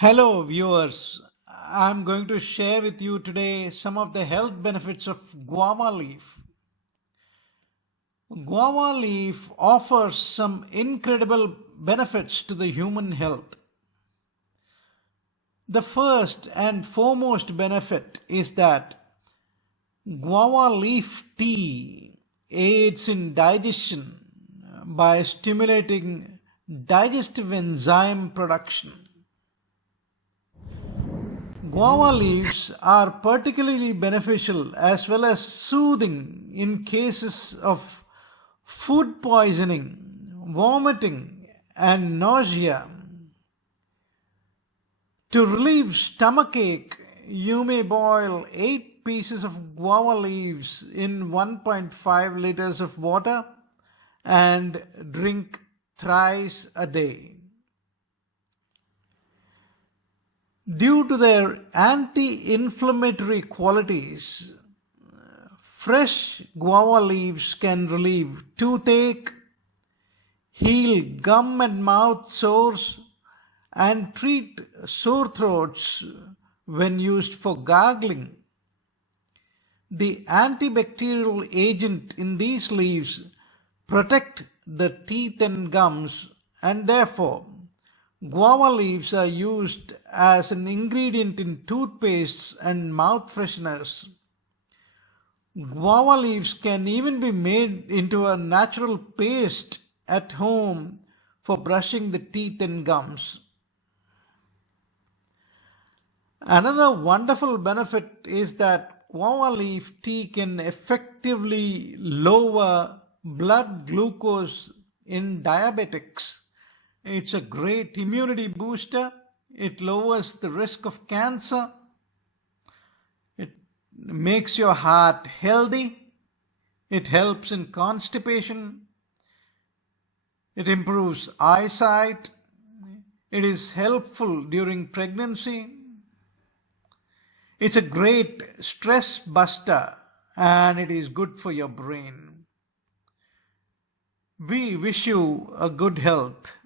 Hello, viewers. I'm going to share with you today some of the health benefits of guava leaf. Guava leaf offers some incredible benefits to the human health. The first and foremost benefit is that guava leaf tea aids in digestion by stimulating digestive enzyme production. Guava leaves are particularly beneficial as well as soothing in cases of food poisoning, vomiting, and nausea. To relieve stomachache, you may boil 8 pieces of guava leaves in 1.5 liters of water and drink thrice a day. Due to their anti-inflammatory qualities, fresh guava leaves can relieve toothache, heal gum and mouth sores, and treat sore throats when used for gargling. The antibacterial agent in these leaves protect the teeth and gums, and therefore guava leaves are used as an ingredient in toothpastes and mouth fresheners. Guava leaves can even be made into a natural paste at home for brushing the teeth and gums. Another wonderful benefit is that guava leaf tea can effectively lower blood glucose in diabetics. It's a great immunity booster. It lowers the risk of cancer. It makes your heart healthy. It helps in constipation. It improves eyesight. It is helpful during pregnancy. It's a great stress buster and it is good for your brain. We wish you a good health.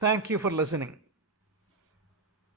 Thank you for listening.